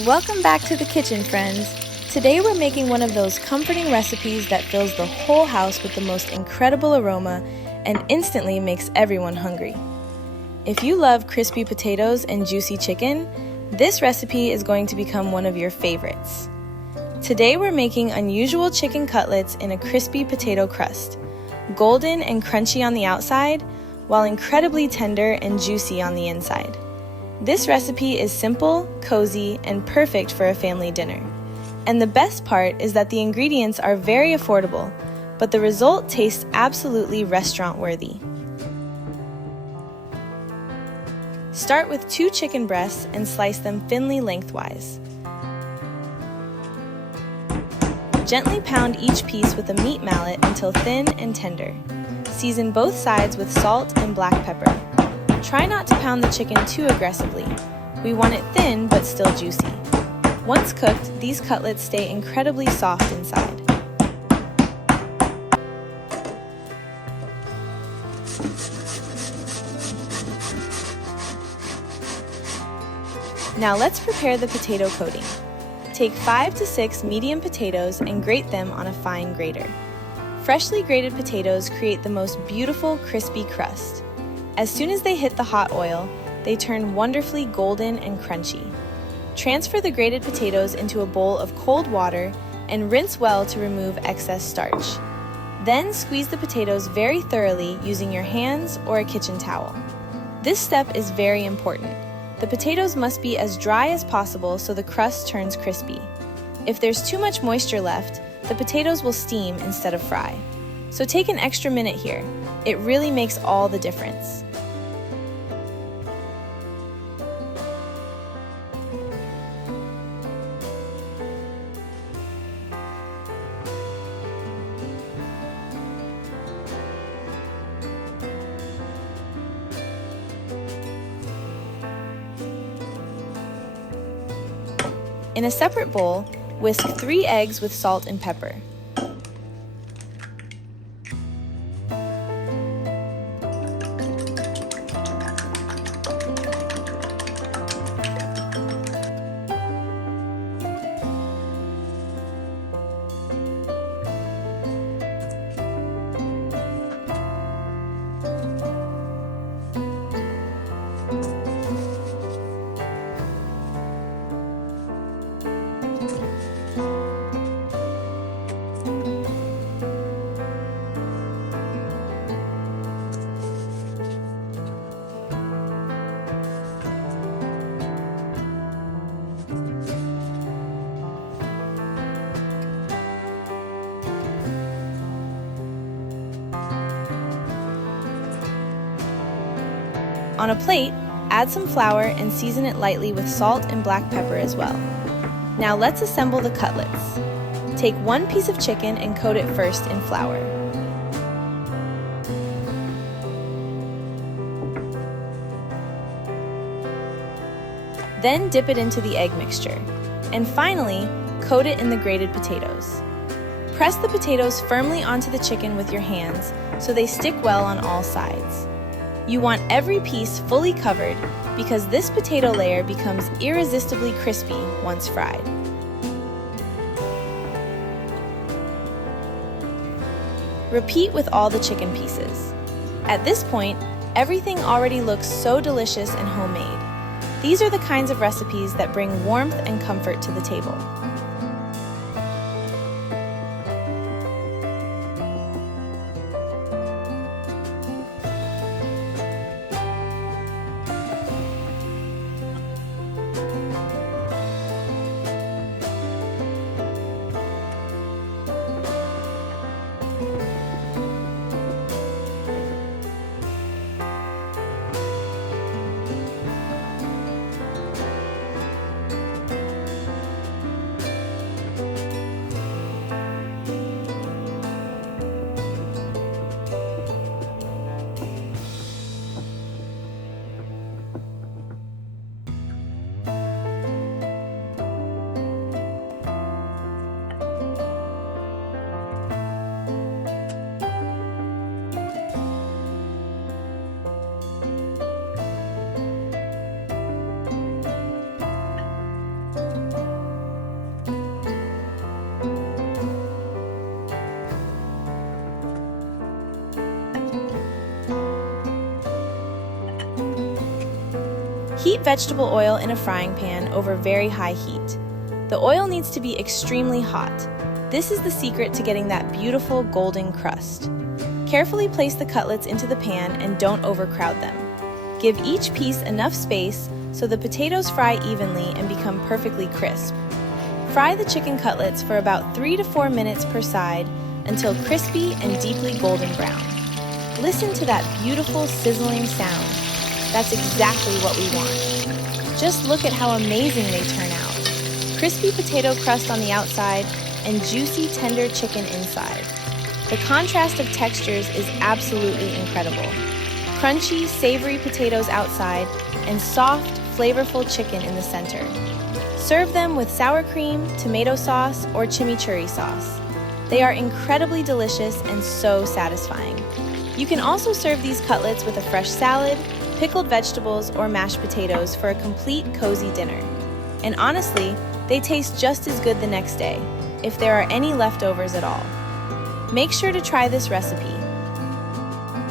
Welcome back to the kitchen, friends. Today we're making one of those comforting recipes that fills the whole house with the most incredible aroma and instantly makes everyone hungry. If you love crispy potatoes and juicy chicken, this recipe is going to become one of your favorites. Today we're making unusual chicken cutlets in a crispy potato crust, golden and crunchy on the outside, while incredibly tender and juicy on the inside. This recipe is simple, cozy, and perfect for a family dinner. And the best part is that the ingredients are very affordable, but the result tastes absolutely restaurant-worthy. Start with 2 chicken breasts and slice them thinly lengthwise. Gently pound each piece with a meat mallet until thin and tender. Season both sides with salt and black pepper. Try not to pound the chicken too aggressively. We want it thin but still juicy. Once cooked, these cutlets stay incredibly soft inside. Now let's prepare the potato coating. Take 5 to 6 medium potatoes and grate them on a fine grater. Freshly grated potatoes create the most beautiful crispy crust. As soon as they hit the hot oil, they turn wonderfully golden and crunchy. Transfer the grated potatoes into a bowl of cold water and rinse well to remove excess starch. Then squeeze the potatoes very thoroughly using your hands or a kitchen towel. This step is very important. The potatoes must be as dry as possible so the crust turns crispy. If there's too much moisture left, the potatoes will steam instead of fry. So take an extra minute here. It really makes all the difference. In a separate bowl, whisk 3 eggs with salt and pepper. On a plate, add some flour and season it lightly with salt and black pepper as well. Now let's assemble the cutlets. Take 1 piece of chicken and coat it first in flour. Then dip it into the egg mixture. And finally, coat it in the grated potatoes. Press the potatoes firmly onto the chicken with your hands so they stick well on all sides. You want every piece fully covered because this potato layer becomes irresistibly crispy once fried. Repeat with all the chicken pieces. At this point, everything already looks so delicious and homemade. These are the kinds of recipes that bring warmth and comfort to the table. vegetable oil in a frying pan over very high heat. The oil needs to be extremely hot. This is the secret to getting that beautiful golden crust. Carefully place the cutlets into the pan and don't overcrowd them. Give each piece enough space so the potatoes fry evenly and become perfectly crisp. Fry the chicken cutlets for about 3 to 4 minutes per side until crispy and deeply golden brown. Listen to that beautiful sizzling sound. That's exactly what we want. Just look at how amazing they turn out. Crispy potato crust on the outside and juicy, tender chicken inside. The contrast of textures is absolutely incredible. Crunchy, savory potatoes outside and soft, flavorful chicken in the center. Serve them with sour cream, tomato sauce, or chimichurri sauce. They are incredibly delicious and so satisfying. You can also serve these cutlets with a fresh salad, pickled vegetables, or mashed potatoes for a complete cozy dinner. And honestly, they taste just as good the next day, if there are any leftovers at all. Make sure to try this recipe.